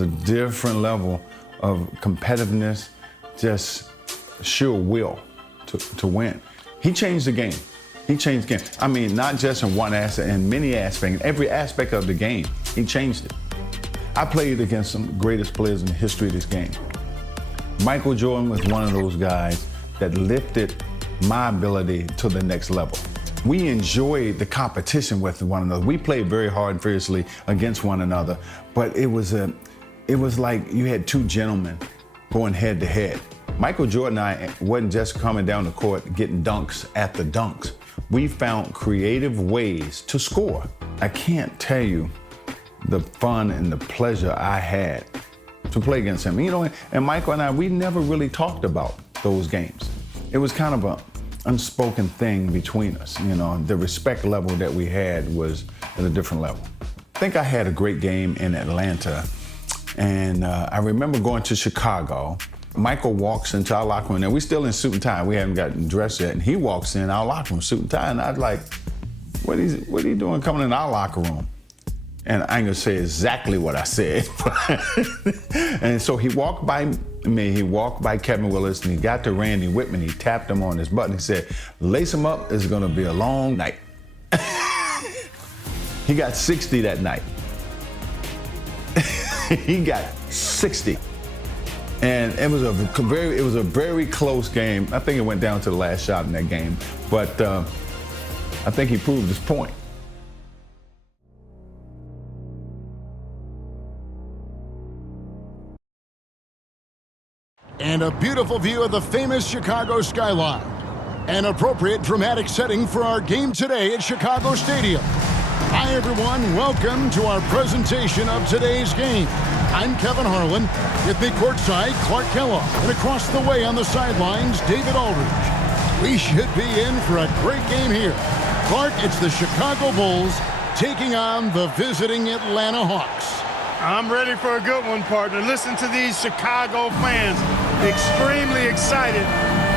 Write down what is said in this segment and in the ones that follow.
was a different level of competitiveness, just sheer will to win. He changed the game. He changed the game. I mean, not just in one aspect, in many aspects, in every aspect of the game, he changed it. I played against some of the greatest players in the history of this game. Michael Jordan was one of those guys that lifted my ability to the next level. We enjoyed the competition with one another. We played very hard and fiercely against one another, but it was like you had two gentlemen going head to head. Michael Jordan and I wasn't just coming down the court getting dunks at the dunks. We found creative ways to score. I can't tell you the fun and the pleasure I had to play against him. You know, and Michael and I, we never really talked about those games. It was kind of an unspoken thing between us. You know, the respect level that we had was at a different level. I think I had a great game in Atlanta, and I remember going to Chicago. Michael walks into our locker room, and we're still in suit and tie. We haven't gotten dressed yet, and he walks in our locker room, suit and tie, and I was like, what are you doing coming in our locker room? And I ain't gonna say exactly what I said. And so he walked by me, he walked by Kevin Willis, and he got to Randy Whitman, he tapped him on his butt, and he said, lace him up, it's gonna be a long night. He got 60 that night. He got 60. And it was a very close game. I think it went down to the last shot in that game, but I think he proved his point. And a beautiful view of the famous Chicago skyline. An appropriate dramatic setting for our game today at Chicago Stadium. Hi everyone, welcome to our presentation of today's game. I'm Kevin Harlan, with me courtside, Clark Kellogg, and across the way on the sidelines, David Aldridge. We should be in for a great game here. Clark, it's the Chicago Bulls taking on the visiting Atlanta Hawks. I'm ready for a good one, partner. Listen to these Chicago fans. Extremely excited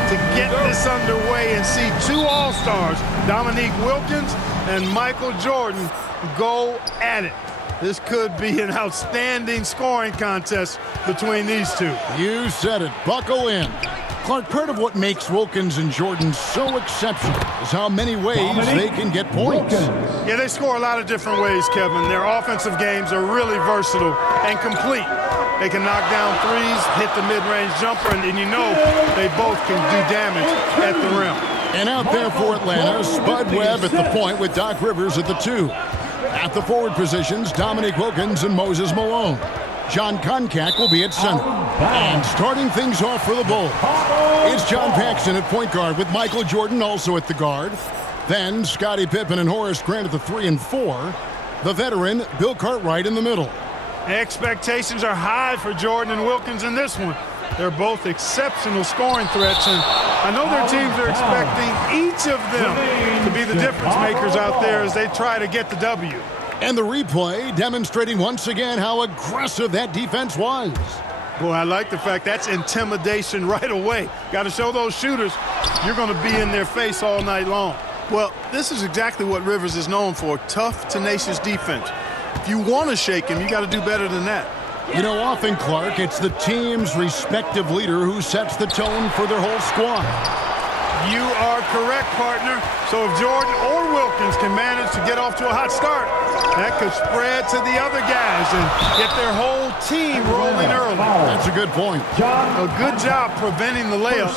to get this underway and see two All-Stars, Dominique Wilkins and Michael Jordan, go at it. This could be an outstanding scoring contest between these two. You said it. Buckle in. Clark, part of what makes Wilkins and Jordan so exceptional is how many ways they can get points. Yeah, they score a lot of different ways, Kevin. Their offensive games are really versatile and complete. They can knock down threes, hit the mid-range jumper, and you know they both can do damage at the rim. And out there for Atlanta, Spud Webb at the point with Doc Rivers at the 2. At the forward positions, Dominique Wilkins and Moses Malone. John Koncak will be at center. And starting things off for the Bulls, it's John Paxson at point guard with Michael Jordan also at the guard. Then Scottie Pippen and Horace Grant at the 3 and 4. The veteran, Bill Cartwright in the middle. Expectations are high for Jordan and Wilkins in this one. They're both exceptional scoring threats, and I know their teams are expecting each of them to be the difference makers out there as they try to get the W. And the replay demonstrating once again how aggressive that defense was. Boy, I like the fact that's intimidation right away. Got to show those shooters you're going to be in their face all night long. Well, this is exactly what Rivers is known for, tough, tenacious defense. If you want to shake him, you got to do better than that. You know, often, Clark, it's the team's respective leader who sets the tone for their whole squad. You are correct, partner. So if Jordan or Wilkins can manage to get off to a hot start, that could spread to the other guys and get their whole team rolling early. That's a good point. A good job preventing the layup.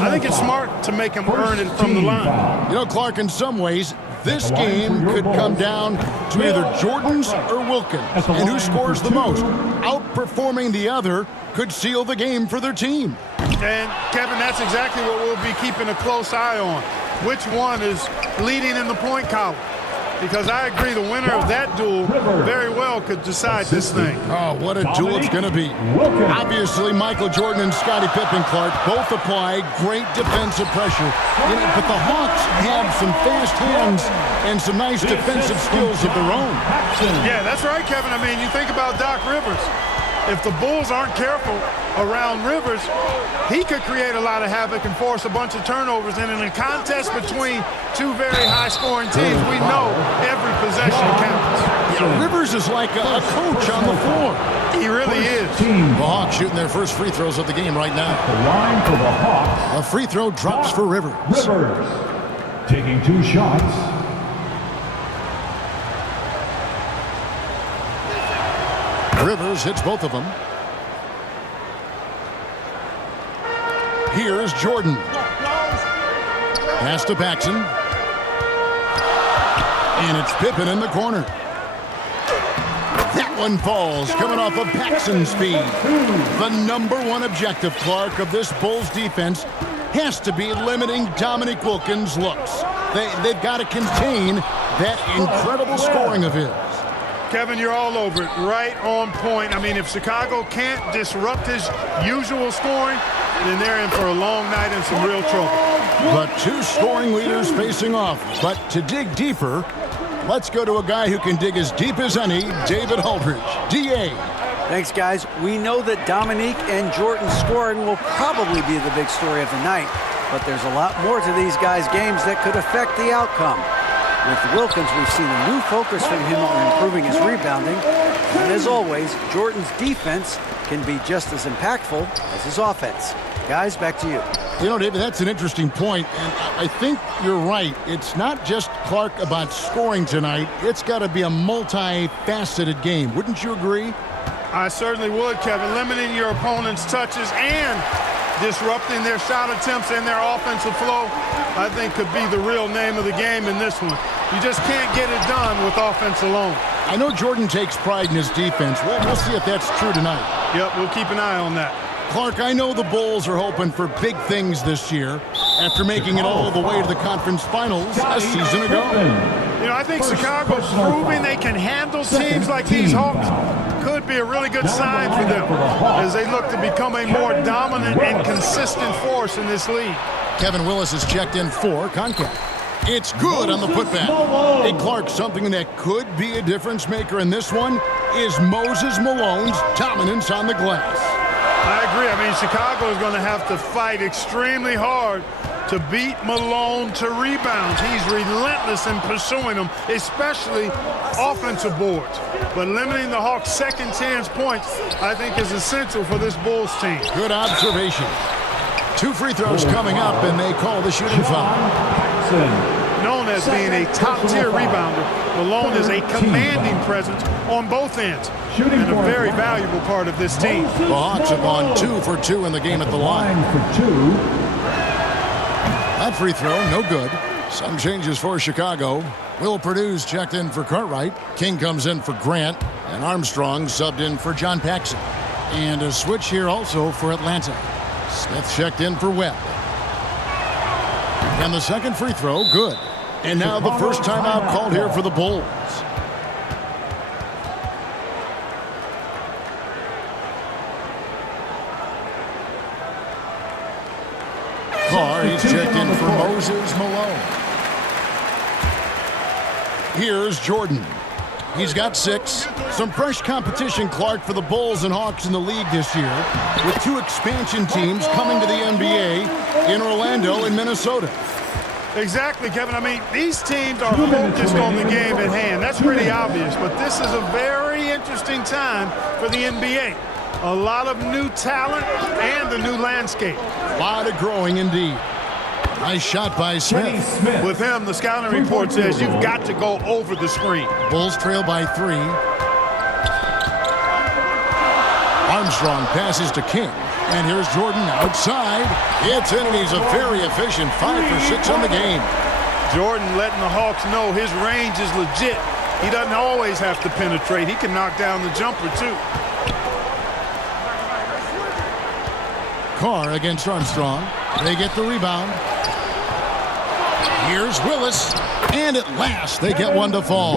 I think it's smart to make him earn it from the line. You know, Clark, in some ways, this game could come down to either Jordan's or Wilkins. And who scores the most? Outperforming the other could seal the game for their team. And, Kevin, that's exactly what we'll be keeping a close eye on. Which one is leading in the point column? Because I agree the winner of that duel very well could decide this thing. Oh, what a duel it's going to be. Obviously, Michael Jordan and Scottie Pippen, Clark, both apply great defensive pressure. But the Hawks have some fast hands and some nice defensive skills of their own. Yeah, that's right, Kevin. I mean, you think about Doc Rivers. If the Bulls aren't careful around Rivers, he could create a lot of havoc and force a bunch of turnovers. And in a contest between two very high-scoring teams, we know every possession counts. Yeah, Rivers is like a coach on the floor. He really The Hawks shooting their first free throws of the game right now. The line for the Hawks. A free throw drops for Rivers. Taking 2 shots. Rivers hits both of them. Here's Jordan. Pass to Paxson. And it's Pippen in the corner. That one falls, coming off of Paxson's speed. The #1 objective, Clark, of this Bulls defense has to be limiting Dominique Wilkins' looks. They've got to contain that incredible scoring of his. Kevin, you're all over it. Right on point. I mean, if Chicago can't disrupt his usual scoring, then they're in for a long night and some real trouble. But 2 scoring leaders facing off. But to dig deeper, let's go to a guy who can dig as deep as any, David Aldridge. D.A. Thanks, guys. We know that Dominique and Jordan's scoring will probably be the big story of the night, but there's a lot more to these guys' games that could affect the outcome. With Wilkins, we've seen a new focus from him on improving his rebounding. And as always, Jordan's defense can be just as impactful as his offense. Guys, back to you. You know, David, that's an interesting point, and I think you're right. It's not just, Clark, about scoring tonight. It's got to be a multifaceted game. Wouldn't you agree? I certainly would, Kevin. Limiting your opponent's touches and disrupting their shot attempts and their offensive flow, I think could be the real name of the game in this one. You just can't get it done with offense alone. I know Jordan takes pride in his defense. We'll see if that's true tonight. Yep, we'll keep an eye on that. Clark, I know the Bulls are hoping for big things this year after making it all the way to the conference finals a season ago. You know, I think Chicago proving they can handle teams like these Hawks could be a really good sign for them as they look to become a more dominant and consistent force in this league. Kevin Willis has checked in for Concacaf. It's good on the putback. Hey, Clark, something that could be a difference maker in this one is Moses Malone's dominance on the glass. I agree. I mean, Chicago is going to have to fight extremely hard to beat Malone to rebounds. He's relentless in pursuing them, especially offensive boards. But limiting the Hawks' second chance points, I think, is essential for this Bulls team. Good observation. 2 free throws coming up, and they call the shooting foul. Known as being a top-tier rebounder, Malone is a commanding presence on both ends and a very valuable part of this team. The Hawks have gone 2 for 2 in the game at the line. That free throw, no good. Some changes for Chicago. Will Purdue's checked in for Cartwright. King comes in for Grant. And Armstrong subbed in for John Paxson. And a switch here also for Atlanta. Smith checked in for Webb. And the second free throw, good. And now the first timeout called here for the Bulls. Carr, he's checked in for Moses Malone. Here's Jordan. He's got 6. Some fresh competition, Clark, for the Bulls and Hawks in the league this year, with 2 expansion teams coming to the NBA in Orlando and Minnesota. Exactly, Kevin. I mean, these teams are focused on the game at hand. That's pretty obvious, but this is a very interesting time for the NBA. A lot of new talent and the new landscape. A lot of growing indeed. Nice shot by Smith. With him, the scouting report says you've got to go over the screen. Bulls trail by 3. Armstrong passes to King. And here's Jordan outside. It's in, and he's a very efficient 5 for 6 on the game. Jordan letting the Hawks know his range is legit. He doesn't always have to penetrate. He can knock down the jumper, too. Carr against Armstrong. They get the rebound. Here's Willis. And at last, they get one to fall.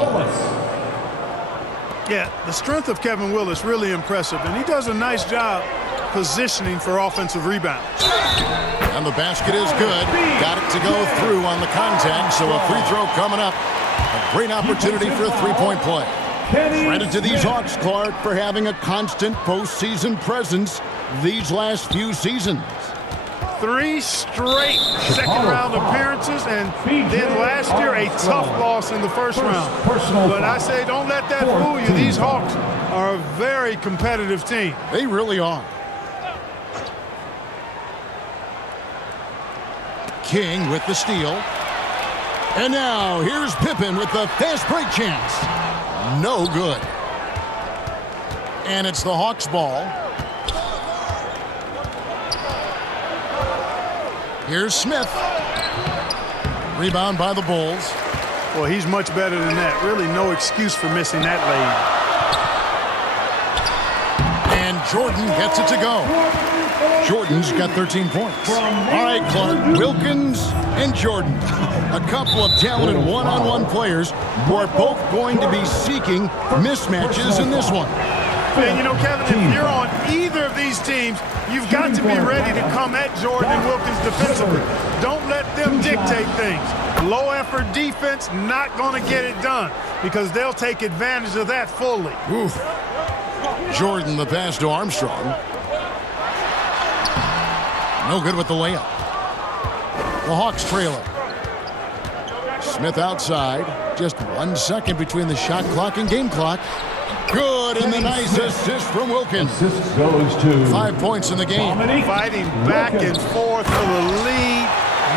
Yeah, the strength of Kevin Willis really impressive, and he does a nice job positioning for offensive rebounds. And the basket is good. Got it to go through on the contact, so a free throw coming up. A great opportunity for a three-point play. Credit to these Hawks, Clark, for having a constant postseason presence these last few seasons. 3 straight second-round appearances, and then last year a tough loss in the first round. But I say don't let that fool you. These Hawks are a very competitive team. They really are. King with the steal. And now here's Pippen with the fast break chance. No good. And it's the Hawks ball. Here's Smith. Rebound by the Bulls. Well, he's much better than that. Really no excuse for missing that lane. And Jordan gets it to go. Jordan's got 13 points. All right, Clark, Wilkins and Jordan. A couple of talented one-on-one players who are both going to be seeking mismatches in this one. And you know, Kevin, if you're on either of these teams, you've got to be ready to come at Jordan and Wilkins defensively. Don't let them dictate things. Low-effort defense, not going to get it done because they'll take advantage of that fully. Oof. Jordan the pass to Armstrong. No good with the layup. The Hawks trail it. Smith outside. Just 1 second between the shot clock and game clock. Good, and the nice assist from Wilkins. Assist goes to 5 points in the game. Fighting back and forth for the lead.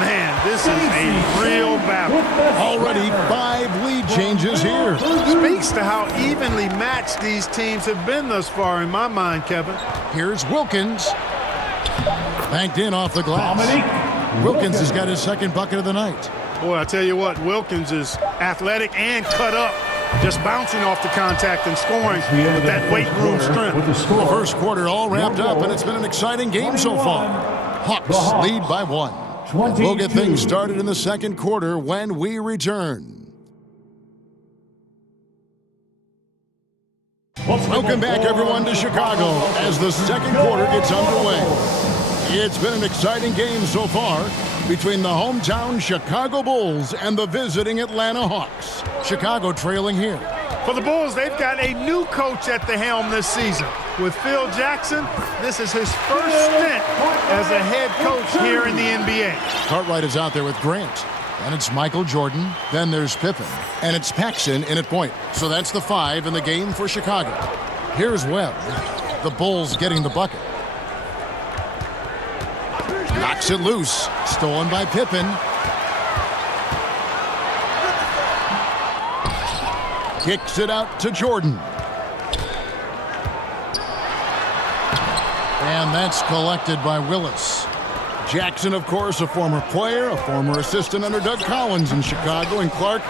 Man, this is a real battle. Already 5 lead changes here. Speaks to how evenly matched these teams have been thus far in my mind, Kevin. Here's Wilkins. Banked in off the glass. Wilkins has got his second bucket of the night. Boy, I tell you what, Wilkins is athletic and cut up. Just bouncing off the contact and scoring with that weight room strength. The first quarter all wrapped up, and it's been an exciting game so far. Hawks lead by 1. We'll get things started in the second quarter when we return. Welcome back, everyone, to Chicago as the second quarter gets underway. It's been an exciting game so far between the hometown Chicago Bulls and the visiting Atlanta Hawks. Chicago trailing here. For the Bulls, they've got a new coach at the helm this season. With Phil Jackson, this is his first stint as a head coach here in the NBA. Cartwright is out there with Grant. And it's Michael Jordan. Then there's Pippen. And it's Paxson in at point. So that's the 5 in the game for Chicago. Here's Webb. The Bulls getting the bucket. Knocks it loose. Stolen by Pippen. Kicks it out to Jordan. And that's collected by Willis. Jackson, of course, a former player, a former assistant under Doug Collins in Chicago. And Clark,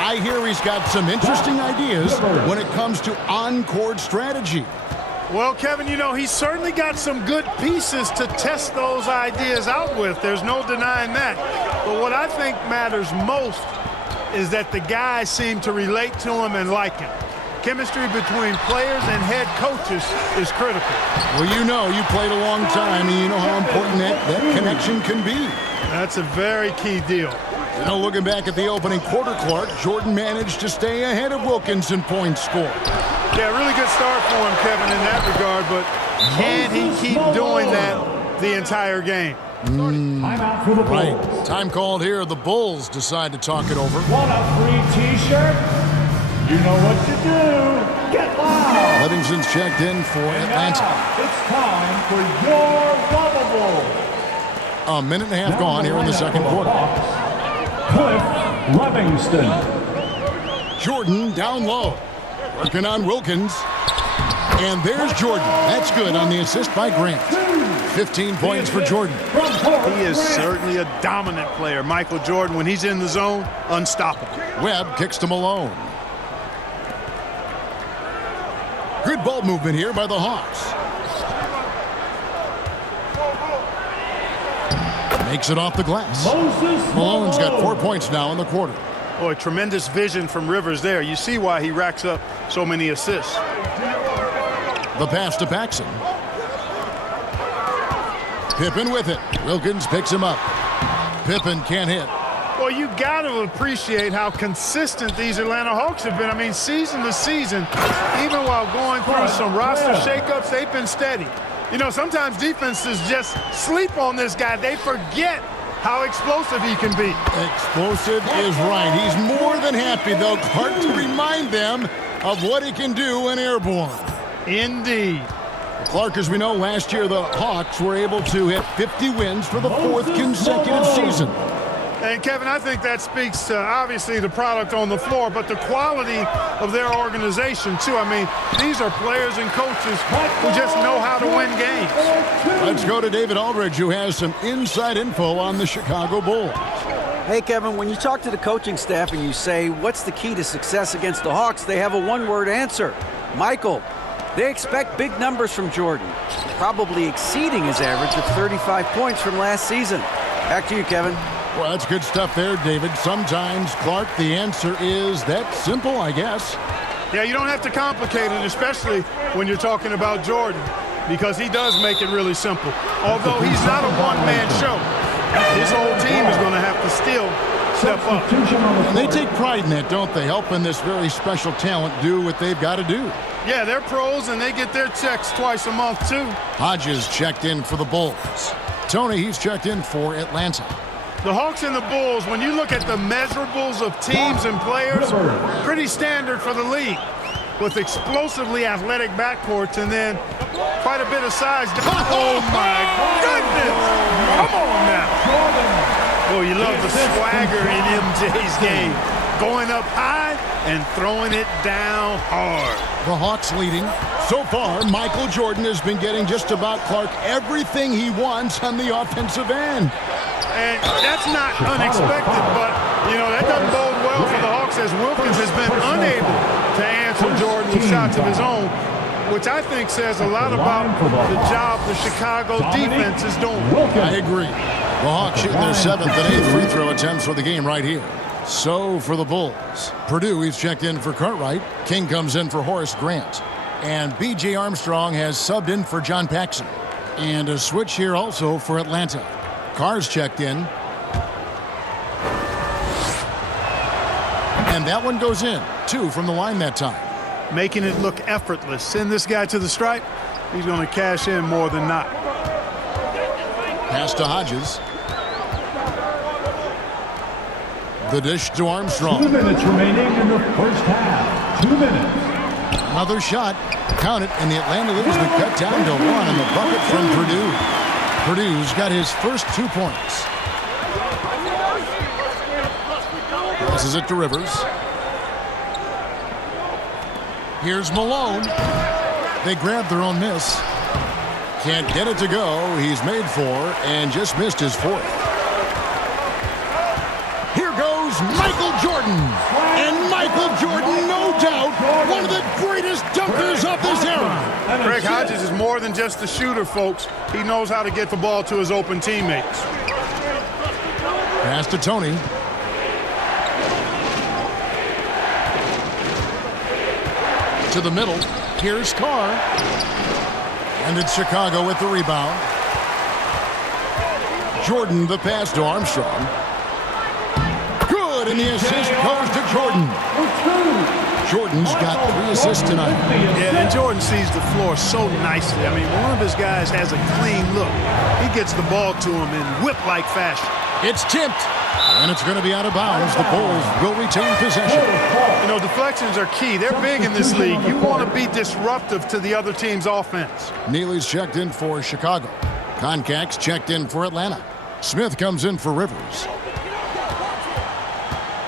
I hear he's got some interesting ideas when it comes to on-court strategy. Well, Kevin, you know, he's certainly got some good pieces to test those ideas out with. There's no denying that. But what I think matters most is that the guys seem to relate to him and like him. Chemistry between players and head coaches is critical. Well, you know, you played a long time, and you know how important that connection can be. That's a very key deal. You know, looking back at the opening quarter, Clark, Jordan managed to stay ahead of Wilkins in points scored. Yeah, really good start for him, Kevin, in that regard, but can he keep doing that the entire game? Timeout for the Bulls. Right. Time called here. The Bulls decide to talk it over. Want a free T-shirt? You know what to do. Get loud. Livingston's checked in for Atlanta. Now, it's time for your lovable. A minute and a half gone here in the second quarter. Cliff Livingston. Jordan down low. Working on Wilkins. And there's Jordan. That's good on the assist by Grant. 15 points for Jordan. He is certainly a dominant player. Michael Jordan, when he's in the zone, unstoppable. Webb kicks to Malone. Good ball movement here by the Hawks. Makes it off the glass. Malone's got 4 points now in the quarter. Boy, tremendous vision from Rivers there. You see why he racks up so many assists. The pass to Paxson. Pippen with it. Wilkins picks him up. Pippen can't hit. Well, you got to appreciate how consistent these Atlanta Hawks have been. I mean, season to season, even while going through some roster shakeups, they've been steady. You know, sometimes defenses just sleep on this guy. They forget how explosive he can be. Explosive is right. He's more than happy, though, Clark, to remind them of what he can do when airborne. Indeed. Clark, as we know, last year the Hawks were able to hit 50 wins for the 4th consecutive season. And, Kevin, I think that speaks to, obviously, the product on the floor, but the quality of their organization, too. I mean, these are players and coaches who just know how to win games. Let's go to David Aldridge, who has some inside info on the Chicago Bulls. Hey, Kevin, when you talk to the coaching staff and you say, what's the key to success against the Hawks, they have a one-word answer: Michael. They expect big numbers from Jordan, probably exceeding his average of 35 points from last season. Back to you, Kevin. Well, that's good stuff there, David. Sometimes, Clark, the answer is that simple, I guess. Yeah, you don't have to complicate it, especially when you're talking about Jordan, because he does make it really simple. Although he's not a one-man show, his whole team is going to have to still step up. And they take pride in that, don't they? Helping this very special talent do what they've got to do. Yeah, they're pros, and they get their checks twice a month, too. Hodges checked in for the Bulls. Tony, he's checked in for Atlanta. The Hawks and the Bulls, when you look at the measurables of teams and players, pretty standard for the league, with explosively athletic backcourts and then quite a bit of size. Oh, my goodness! Come on now. Oh, you love the swagger in MJ's game. Going up high and throwing it down hard. The Hawks leading. So far, Michael Jordan has been getting just about, Clark, everything he wants on the offensive end. And that's not unexpected, but, you know, that doesn't bode well for the Hawks as Wilkins has been unable to answer Jordan with shots of his own, which I think says a lot about the job the Chicago defense is doing. I agree. The Hawks shooting their 7th and 8th free throw attempts for the game right here. So for the Bulls, Purdue, he's checked in for Cartwright. King comes in for Horace Grant. And B.J. Armstrong has subbed in for John Paxson. And a switch here also for Atlanta. Carr's checked in. And that one goes in. 2 from the line that time. Making it look effortless. Send this guy to the stripe. He's going to cash in more than not. Pass to Hodges. The dish to Armstrong. 2 minutes remaining in the first half. 2 minutes. Another shot. Count it, and the Atlanta lead has been cut down to 1 on the bucket from Purdue. Purdue's got his first 2 points. Passes it to Rivers. Here's Malone. They grab their own miss. Can't get it to go. He's made 4 and just missed his 4th. Here goes Michael Jordan. And Michael Jordan, no doubt, one of the greatest dunkers of this era. Craig Hodges is more than just a shooter, folks. He knows how to get the ball to his open teammates. Pass to Tony. To the middle. Here's Carr. And it's Chicago with the rebound. Jordan, the pass to Armstrong. Good, and the assist goes to Jordan. Jordan's got 3 assists tonight. Yeah, and Jordan sees the floor so nicely. I mean, when one of his guys has a clean look, he gets the ball to him in whip-like fashion. It's tipped, and it's going to be out of bounds. The Bulls will retain possession. You know, deflections are key. They're big in this league. You want to be disruptive to the other team's offense. Neely's checked in for Chicago. Koncak's checked in for Atlanta. Smith comes in for Rivers.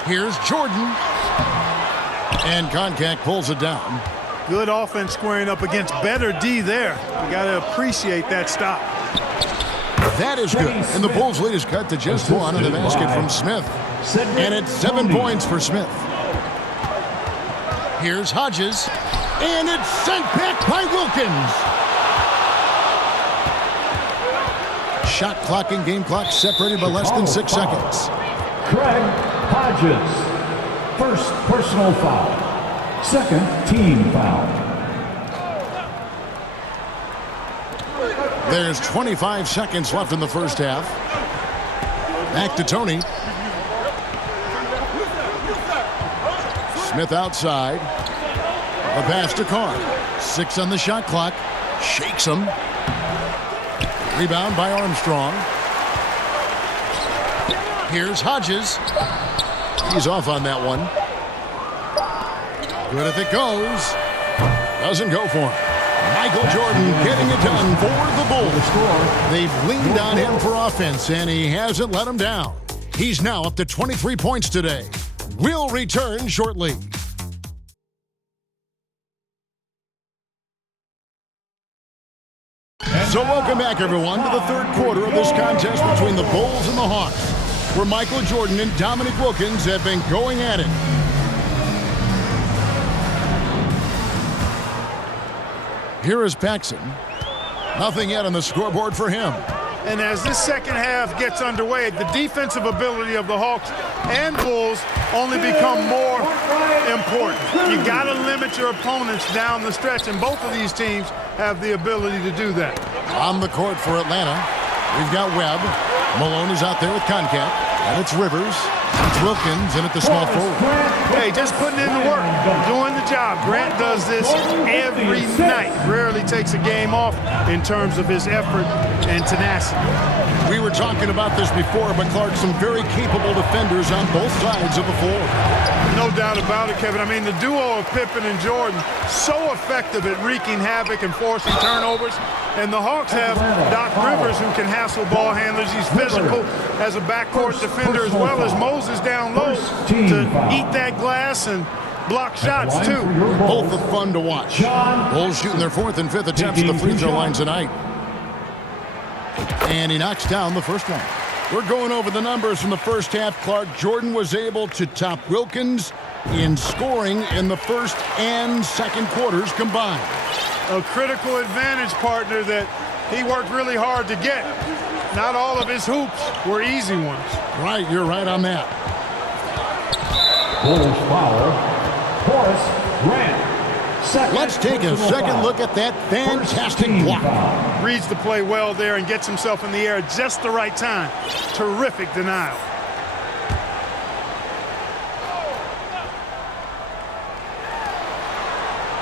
Here's Jordan. And Koncak pulls it down. Good offense squaring up against better D there. You got to appreciate that stop. That is good. And the Bulls' lead is cut to just 1 on the basket from Smith. And it's 7 points for Smith. Here's Hodges. And it's sent back by Wilkins. Shot clock and game clock separated by less than 6 seconds. Craig Hodges. First personal foul. Second team foul. There's 25 seconds left in the first half. Back to Tony. Smith outside. A pass to Carr. 6 on the shot clock. Shakes him. Rebound by Armstrong. Here's Hodges. He's off on that one. Good if it goes. Doesn't go for him. Michael Jordan getting it done for the Bulls. They've leaned on him for offense, and he hasn't let them down. He's now up to 23 points today. We'll return shortly. So welcome back, everyone, to the third quarter of this contest between the Bulls and the Hawks, where Michael Jordan and Dominique Wilkins have been going at it. Here is Paxson. Nothing yet on the scoreboard for him. And as this second half gets underway, the defensive ability of the Hawks and Bulls only become more important. You got to limit your opponents down the stretch, and both of these teams have the ability to do that. On the court for Atlanta, we've got Webb. Malone is out there with Concap, and it's Rivers. It's Wilkins in at the small forward. Hey, just putting in the work, doing the job. Grant does this every night. Rarely takes a game off in terms of his effort and tenacity. We were talking about this before, but Clark, some very capable defenders on both sides of the floor. No doubt about it, Kevin. I mean, the duo of Pippen and Jordan, so effective at wreaking havoc and forcing turnovers. And the Hawks have Doc Rivers, who can hassle ball handlers. He's physical as a backcourt defender, as well as Moses down low to eat that glass and block shots, too. Both are fun to watch. Bulls shooting their fourth and fifth attempts at the free throw lines tonight. And he knocks down the first one. We're going over the numbers from the first half. Clark, Jordan was able to top Wilkins in scoring in the first and second quarters combined. A critical advantage, partner, that he worked really hard to get. Not all of his hoops were easy ones. Right, you're right on that. Bulls foul. Horace Grant. Let's take a second look at that fantastic block. Reads the play well there and gets himself in the air at just the right time. Terrific denial.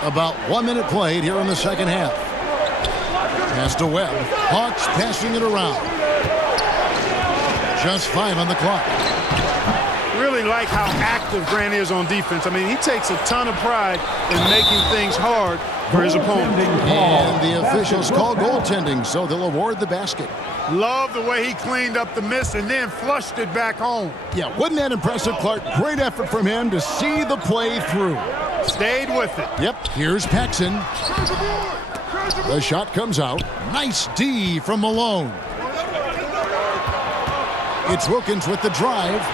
About 1 minute played here in the second half. Pass to Webb. Hawks passing it around. Just 5 on the clock. Really like how active Grant is on defense. I mean, he takes a ton of pride in making things hard for his opponent. And the officials call goaltending, so they'll award the basket. Love the way he cleaned up the miss and then flushed it back home. Yeah, wasn't that impressive, Clark? Great effort from him to see the play through. Stayed with it. Yep, here's Paxson. The shot comes out. Nice D from Malone. It's Wilkins with the drive.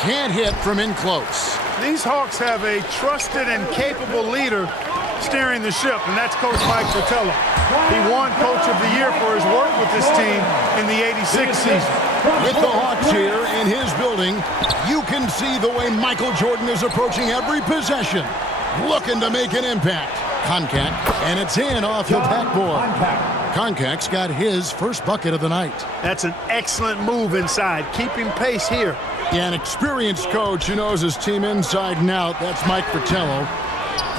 Can't hit from in close. These Hawks have a trusted and capable leader steering the ship, and that's Coach Mike Fratello. He won Coach of the Year for his work with this team in the '86 season. With the Hawks here in his building, you can see the way Michael Jordan is approaching every possession, looking to make an impact. Concak, and it's in off the backboard. Concak's got his first bucket of the night. That's an excellent move inside, keeping pace here. Yeah, an experienced coach who knows his team inside and out. That's Mike Fratello.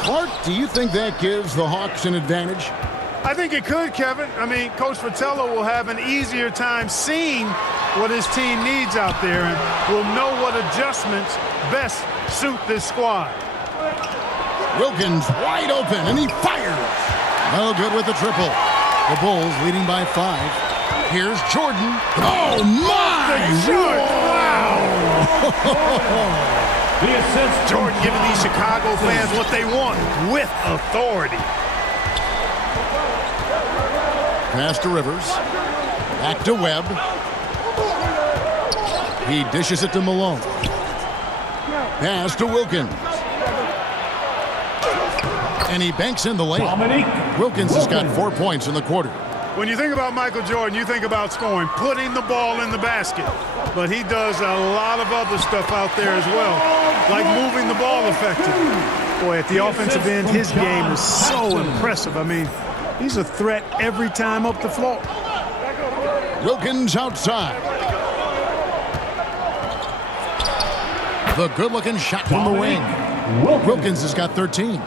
Clark, do you think that gives the Hawks an advantage? I think it could, Kevin. I mean, Coach Fratello will have an easier time seeing what his team needs out there and will know what adjustments best suit this squad. Wilkins wide open, and he fires. No good with the triple. The Bulls leading by 5. Here's Jordan. Oh, my! Wow! The assist. Jordan giving these Chicago fans what they want with authority. Pass to Rivers. Back to Webb. He dishes it to Malone. Pass to Wilkins. And he banks in the layup. Wilkins has got 4 points in the quarter. When you think about Michael Jordan, you think about scoring, putting the ball in the basket. But he does a lot of other stuff out there as well, like moving the ball effectively. Boy, at the offensive end, his game is so impressive. I mean, he's a threat every time up the floor. Wilkins outside. The good-looking shot from the wing. Wilkins has got 13.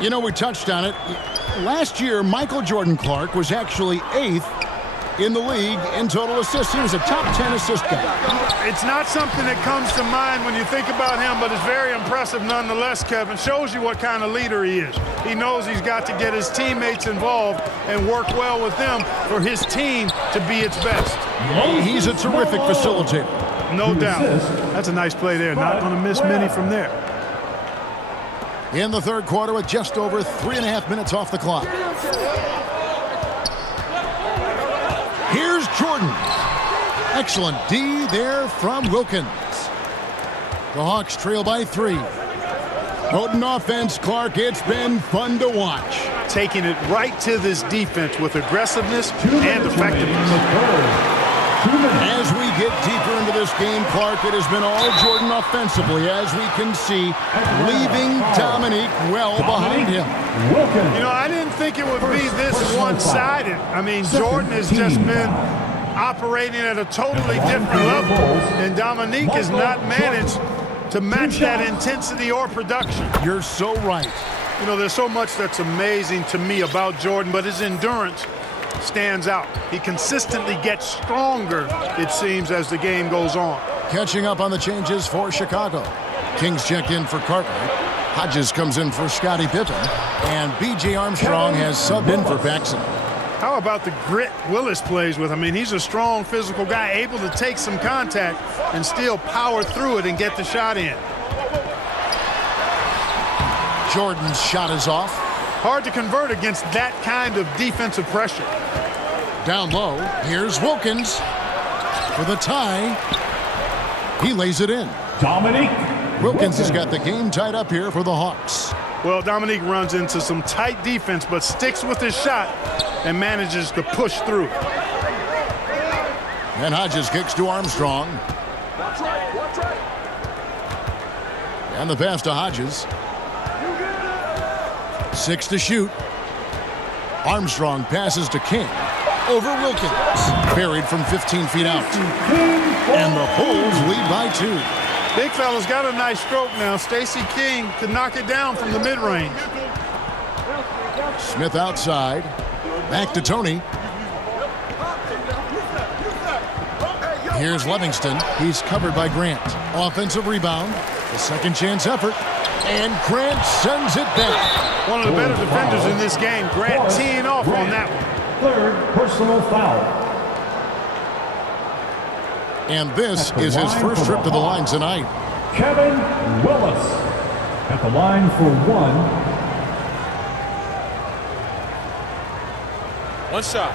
You know, we touched on it. Last year, Michael Jordan Clark was actually 8th in the league in total assists. He was a top 10 assist guy. It's not something that comes to mind when you think about him, but it's very impressive nonetheless, Kevin. Shows you what kind of leader he is. He knows he's got to get his teammates involved and work well with them for his team to be its best. He's a terrific facilitator. No doubt. That's a nice play there. Not going to miss many from there. In the third quarter with just over 3.5 minutes off the clock. Here's Jordan. Excellent D there from Wilkins. The Hawks trail by 3. Potent offense, Clark. It's been fun to watch. Taking it right to this defense with aggressiveness and effectiveness. As we get deeper into this game, Clark, it has been all Jordan offensively, as we can see, leaving Dominique well behind him. You know, I didn't think it would be this one-sided. I mean, Jordan has just been operating at a totally different level, and Dominique has not managed to match that intensity or production. You're so right. You know, there's so much that's amazing to me about Jordan, but his endurance stands out. He consistently gets stronger, it seems, as the game goes on. Catching up on the changes for Chicago. Kings check in for Cartwright. Hodges comes in for Scottie Pippen. And B.J. Armstrong has subbed in for Paxson. How about the grit Willis plays with? I mean, he's a strong physical guy, able to take some contact and still power through it and get the shot in. Jordan's shot is off. Hard to convert against that kind of defensive pressure. Down low, here's Wilkins for the tie. He lays it in. Dominique Wilkins has got the game tied up here for the Hawks. Well, Dominique runs into some tight defense, but sticks with his shot and manages to push through. And Hodges kicks to Armstrong. And the pass to Hodges. 6 to shoot. Armstrong passes to King. Over Wilkins. Buried from 15 feet out. And the Bulls lead by 2. Big fella's got a nice stroke now. Stacey King could knock it down from the mid-range. Smith outside. Back to Tony. Here's Livingston. He's covered by Grant. Offensive rebound. The second chance effort. And Grant sends it back. One of the better defenders in this game. Grant teeing off on that one. Third personal foul. And this is his first trip to the line tonight. Kevin Willis at the line for 1. One shot.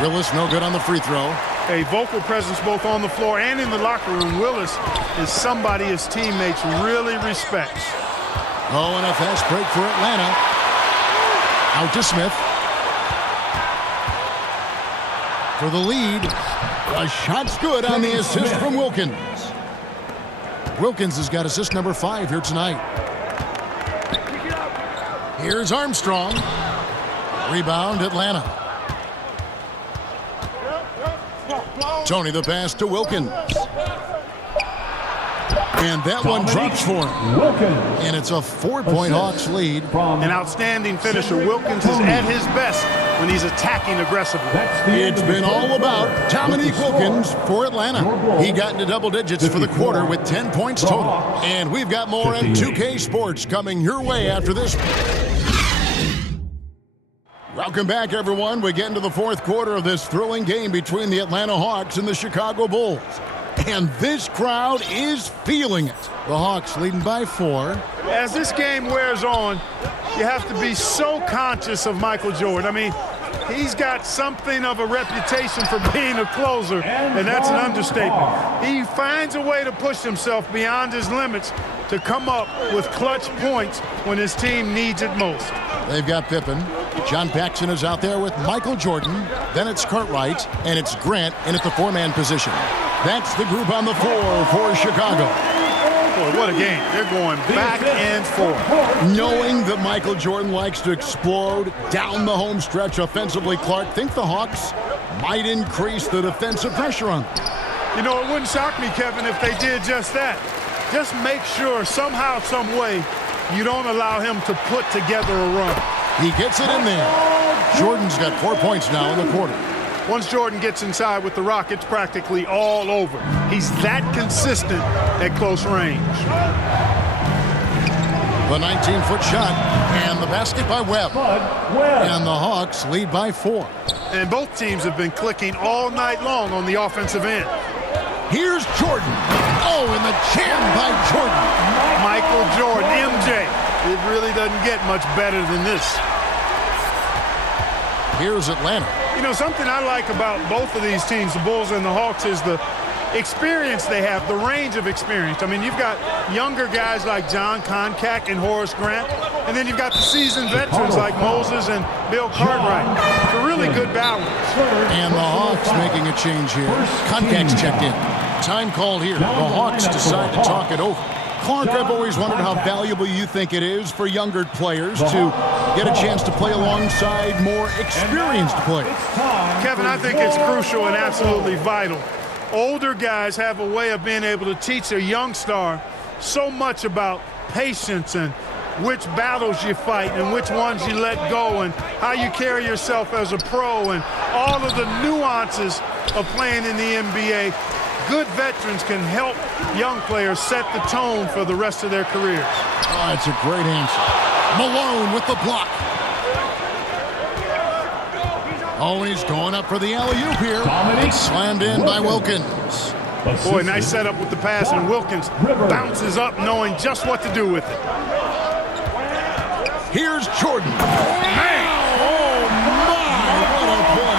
Willis no good on the free throw. A vocal presence both on the floor and in the locker room. Willis is somebody his teammates really respects. Oh, and a fast break for Atlanta. Out to Smith. For the lead. A shot's good on the assist from Wilkins. Wilkins has got assist number 5 here tonight. Here's Armstrong. Rebound, Atlanta. Tony the pass to Wilkins. And that one drops for him. Wilkins. And it's a 4-point Hawks lead. An outstanding finisher. Wilkins is at his best when he's attacking aggressively. It's been all about Dominique Wilkins for Atlanta. He got into double digits for the quarter with 10 points total. And we've got more on 2K Sports coming your way after this. Welcome back, everyone. We get into the fourth quarter of this thrilling game between the Atlanta Hawks and the Chicago Bulls. And this crowd is feeling it. The Hawks leading by 4. As this game wears on, you have to be so conscious of Michael Jordan. I mean, he's got something of a reputation for being a closer, and that's an understatement. He finds a way to push himself beyond his limits to come up with clutch points when his team needs it most. They've got Pippen. John Paxson is out there with Michael Jordan. Then it's Cartwright, and it's Grant in at the 4-man position. That's the group on the floor for Chicago. Boy, what a game. They're going back and forth. Knowing that Michael Jordan likes to explode down the home stretch offensively, Clark, think the Hawks might increase the defensive pressure on them. You know, it wouldn't shock me, Kevin, if they did just that. Just make sure somehow, some way, you don't allow him to put together a run. He gets it in there. Jordan's got 4 points now in the quarter. Once Jordan gets inside with the rock, it's practically all over. He's that consistent at close range. The 19-foot shot, and the basket by Webb. And the Hawks lead by 4. And both teams have been clicking all night long on the offensive end. Here's Jordan. Oh, and the jam by Jordan. Michael Jordan, MJ. It really doesn't get much better than this. Here's Atlanta. You know, something I like about both of these teams, the Bulls and the Hawks, is the experience they have, the range of experience. I mean, you've got younger guys like John Koncak and Horace Grant, and then you've got the seasoned veterans like Moses and Bill Cartwright. It's a really good balance. And the Hawks making a change here. Koncak's checked in. Time called here. The Hawks decide to talk it over. Clark, I've always wondered how valuable you think it is for younger players to get a chance to play alongside more experienced players. Kevin, I think it's crucial and absolutely vital. Older guys have a way of being able to teach a young star so much about patience and which battles you fight and which ones you let go and how you carry yourself as a pro and all of the nuances of playing in the NBA. Good veterans can help young players set the tone for the rest of their careers. Oh, that's a great answer. Malone with the block. Oh, he's going up for the alley-oop here. It's slammed in by Wilkins. Boy, nice setup with the pass, and Wilkins bounces up knowing just what to do with it. Here's Jordan. Man! Oh, my! What a play.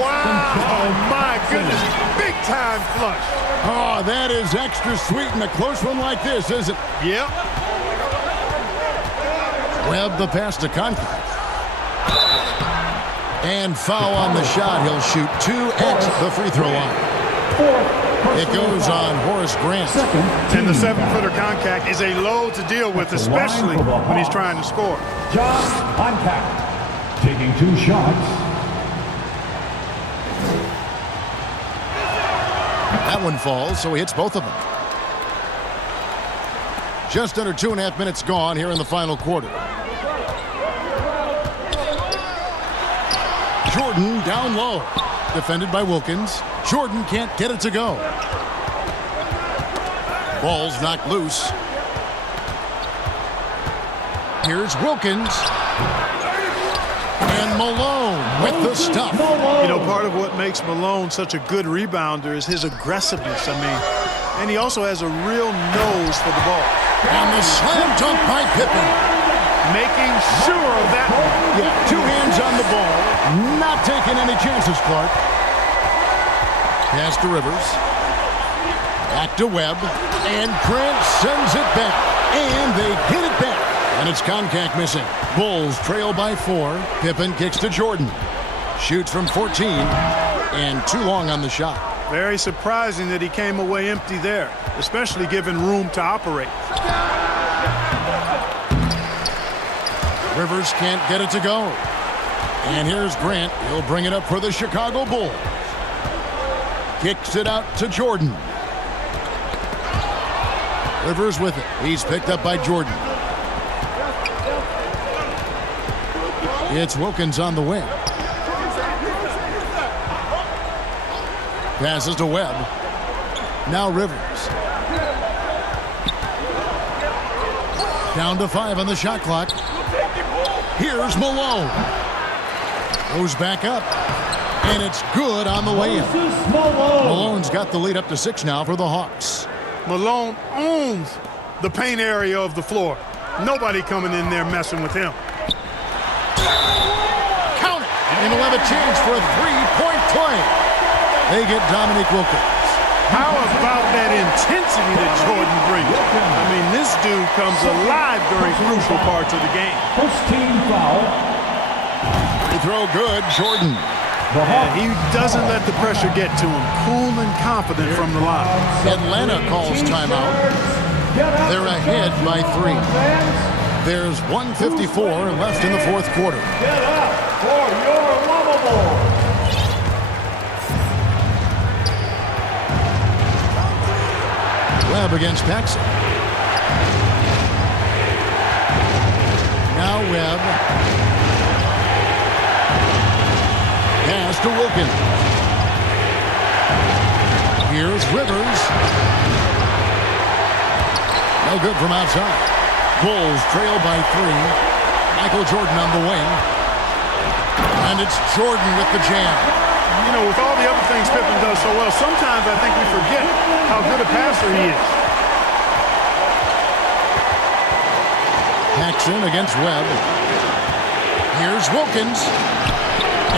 Wow! My goodness. Big-time flush. Oh, that is extra sweet in a close one like this, isn't it? Yep. Webb the pass to Koncak. And foul on the shot. He'll shoot 2 at the free throw line. It goes on Horace Grant. And the 7-footer Koncak is a load to deal with, especially when he's trying to score. John Koncak taking 2 shots. That one falls, so he hits both of them. Just under 2.5 minutes gone here in the final quarter. Jordan down low. Defended by Wilkins. Jordan can't get it to go. Ball's knocked loose. Here's Wilkins. And Malone with the stuff. You know, part of what makes Malone such a good rebounder is his aggressiveness. I mean, and he also has a real nose for the ball. And the slam dunk by Pippen. Making sure of that one. Yeah, 2 hands on the ball. Not taking any chances, Clark. Pass to Rivers. Back to Webb. And Grant sends it back. And they get it back. And it's Koncak missing. Bulls trail by 4. Pippen kicks to Jordan. Shoots from 14. And too long on the shot. Very surprising that he came away empty there, especially given room to operate. Rivers can't get it to go. And here's Grant. He'll bring it up for the Chicago Bulls. Kicks it out to Jordan. Rivers with it. He's picked up by Jordan. It's Wilkins on the wing. Passes to Webb. Now Rivers. Down to 5 on the shot clock. Here's Malone. Goes back up. And it's good on the way in. Malone's got the lead up to 6 now for the Hawks. Malone owns the paint area of the floor. Nobody coming in there messing with him. Count it. And he'll have a chance for a 3-point play. They get Dominique Wilkins. How about that intensity that Jordan brings? I mean, this dude comes alive during crucial parts of the game. First team foul. They throw good, Jordan. And he doesn't let the pressure get to him. Cool and confident from the line. Atlanta calls timeout. They're ahead by 3. There's 1:54 left in the 4th quarter. Get up for your lovable. Webb against Paxson. Now Webb. Pass to Wilkins. Here's Rivers. No good from outside. Bulls trail by 3. Michael Jordan on the wing. And it's Jordan with the jam. You know, with all the other things Pippen does so well, sometimes I think we forget how good a passer he is. Paxson against Webb. Here's Wilkins.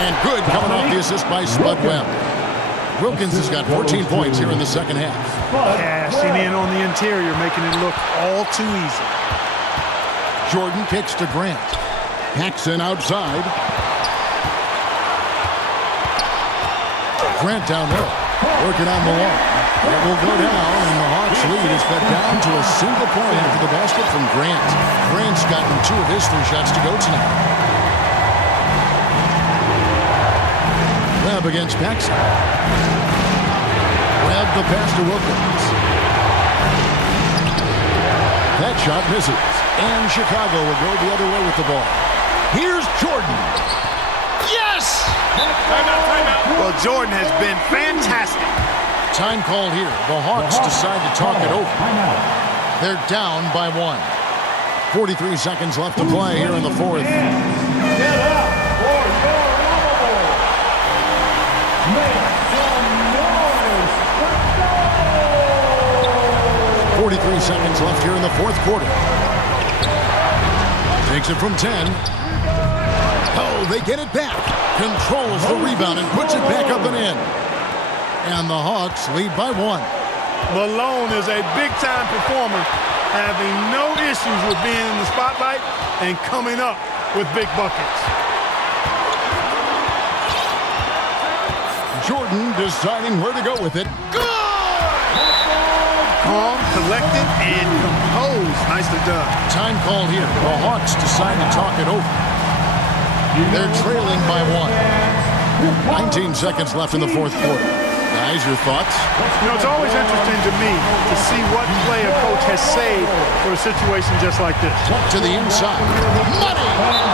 And good coming off the assist by Spud Webb. Wilkins has got 14 points here in the second half. Cashing in on the interior, making it look all too easy. Jordan kicks to Grant. Paxson outside. Grant down low. Working on the wall. It will go down, and the Hawks lead is cut down to a single point after the basket from Grant. Grant's gotten 2 of his 3 shots to go tonight. Webb against Paxson. Webb the pass to Wilkins. That shot misses. And Chicago will go the other way with the ball. Here's Jordan. Yes! Timeout. Well, Jordan has been fantastic. Time called here. The Hawks decide to talk it over. They're down by 1. 43 seconds left to play here in the fourth. Get up for your lovable. Make some noise. Let's go. 43 seconds left here in the fourth quarter. Takes it from 10. Oh, they get it back. Controls the rebound and puts it back up and in. And the Hawks lead by 1. Malone is a big-time performer, having no issues with being in the spotlight and coming up with big buckets. Jordan deciding where to go with it. Good! Calm, collected, and composed. Nicely done. Time called here. The Hawks decide to talk it over. They're trailing by 1. 19 seconds left in the fourth quarter. Guys, your thoughts? You know, it's always interesting to me to see what play a coach has saved for a situation just like this. To the inside. Money!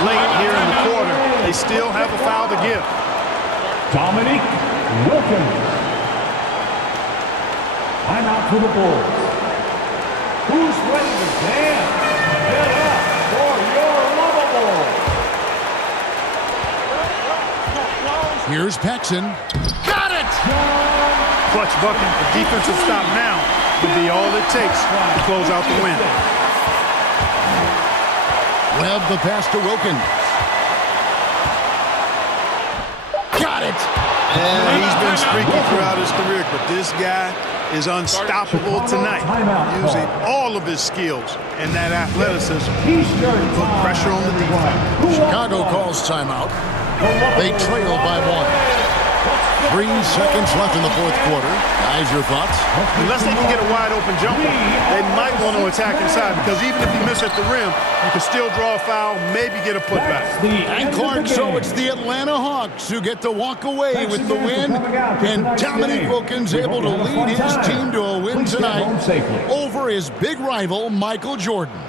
Late here in the quarter, they still have a foul to give. Dominique Wilkins. Timeout for the Bulls. Who's ready to dance? Get up for your lovable. Here's Paxson. Got it! Clutch bucket. The defensive stop now would be all it takes to close out the win. Webb the pass to Wilkins. Got it! And he's been streaky throughout his career, but this guy is unstoppable tonight, using all of his skills and that athleticism to put pressure on the defense. Chicago calls timeout. They trail by 1. 3 seconds left in the fourth quarter. Guys, your thoughts? Unless they can get a wide open jumper, they might want to attack inside, because even if you miss at the rim, you can still draw a foul, maybe get a putback. And Clark, so it's the Atlanta Hawks who get to walk away with the win. And Dominique Wilkins able to lead his team to a win tonight over his big rival, Michael Jordan.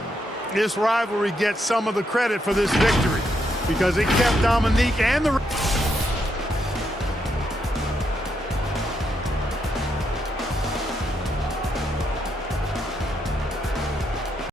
This rivalry gets some of the credit for this victory, because it kept Dominique and the